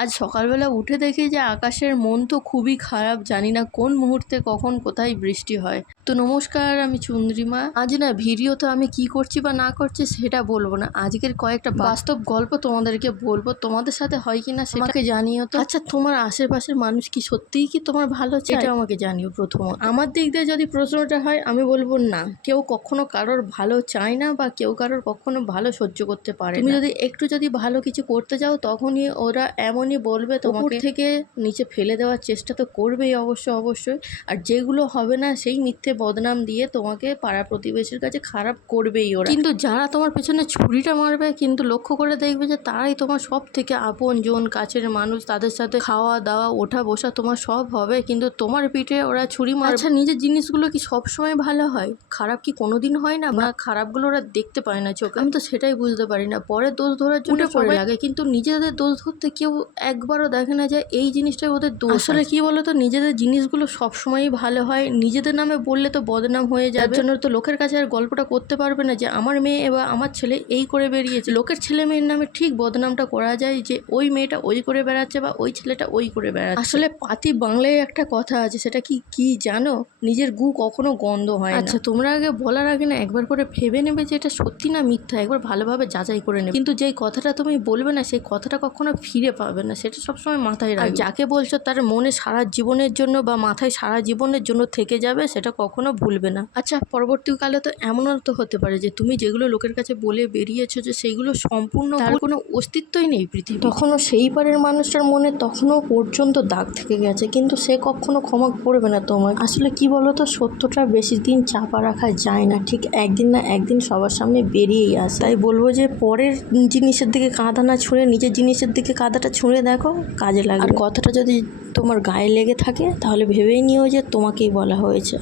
আজ সকালবেলা উঠে দেখি যে আকাশের মন তো খুবই খারাপ, জানি না কোন মুহূর্তে কখন কোথায় বৃষ্টি হয়। তো নমস্কার, আমি চন্দ্রিমা। আজ না ভিডিও তো আমি কি করছি বা না করছি সেটা বলবো না, আজকের কয়েকটা বাস্তব গল্প তোমাদেরকে বলবো। তোমাদের সাথে হয় কিনা সেটাকে জানিও তো। আচ্ছা, তোমার আশেপাশের মানুষ কি সত্যিই কি তোমার ভালো চায়, এটা আমাকে জানিও। প্রথমত আমার দিক দিয়ে যদি প্রশ্নটা হয়, আমি বলবো না, কেউ কখনো কারোর ভালো চায় না বা কেউ কারোর কখনো ভালো সহ্য করতে পারে না। তুমি যদি একটু যদি ভালো কিছু করতে যাও, তখনই ওরা এমনই বলবে, তোমাকে থেকে নিচে ফেলে দেওয়ার চেষ্টা তো করবেই অবশ্যই। আর যেগুলো হবে না সেই মিথ্যে বদনাম দিয়ে তোমাকে পাড়া প্রতিবেশীর কাছে খারাপ করবেই ওরা। কিন্তু যারা তোমার পেছনে ছুরিটা মারবে, কিন্তু লক্ষ্য করে দেখবে যে তারাই তোমার সব থেকে আপন জন, কাছের মানুষ। তাদের সাথে খাওয়া দাওয়া, ওঠা বসা তোমার সব হবে, কিন্তু তোমার পিঠে ওরা ছুরি মারবে। আচ্ছা, নিজের জিনিসগুলো কি সবসময় ভালো হয়? খারাপ কি কোনোদিন হয় না? না, খারাপগুলো ওরা দেখতে পায় না চোখে। আমি তো সেটাই বুঝতে পারি না। পরে দোষ ধরার জন্য সবাই লাগে, কিন্তু নিজেদের দোষ ধরতে কেউ একবারও দেখে না যে এই জিনিসটাই ওদের দোষ। আসলে কি বলতো, নিজেদের জিনিসগুলো সবসময়ই ভালো হয়, নিজেদের নামে বললে তো বদনাম হয়ে যায়। যার জন্য তো লোকের কাছে আর গল্পটা করতে পারবে না যে আমার মেয়ে বা আমার ছেলে এই করে বেরিয়েছে। লোকের ছেলে মেয়ের নামে ঠিক বদনামটা করা যায় যে ওই মেয়েটা ওই করে বেড়াচ্ছে বা ওই ছেলেটা ওই করে বেড়াচ্ছে। আসলে পাতি বাংলায় একটা কথা আছে, সেটা কি জানো? নিজের গু কখনো গন্ধ হয় না। আচ্ছা, তোমরা আগে বলার আগে না একবার করে ভেবে নেবে যে এটা সত্যি না মিথ্যা, একবার ভালোভাবে যাচাই করে নেবে। কিন্তু যেই কথাটা তুমি বলবে না, সেই কথাটা কখনো ফিরে পাবে না, সেটা সবসময় মাথায় রাখবে। আর যাকে বলছো তার মনে সারা জীবনের জন্য বা মাথায় সারা জীবনের জন্য থেকে যাবে, সেটা কখনো ভুলবে না। আচ্ছা, পরবর্তীকালে তো এমনও তো হতে পারে যে তুমি যেগুলো লোকের কাছে বলে বেরিয়েছো যে সেইগুলো সম্পূর্ণ তার কোনো অস্তিত্বই নেই পৃথিবী। তখনও সেই পারের মানুষটার মনে তখনও পর্যন্ত দাগ থেকে গেছে, কিন্তু সে কখনো ক্ষমা করবে না তোমার। আসলে কি বলতো, সত্যটা বেশি দিন চাপা রাখা যায় না, ঠিক একদিন না একদিন সবার সামনে বেরিয়েই আসে। তাই বলবো যে পরের জিনিসের দিকে কাঁদা না ছুঁড়ে নিজের জিনিসের দিকে কাঁদাটা ছুঁড়ে দেখো, কাজে লাগে। আর কথাটা যদি তোমার গায়ে লেগে থাকে তাহলে ভেবেই নিও যে তোমাকেই বলা হয়েছে।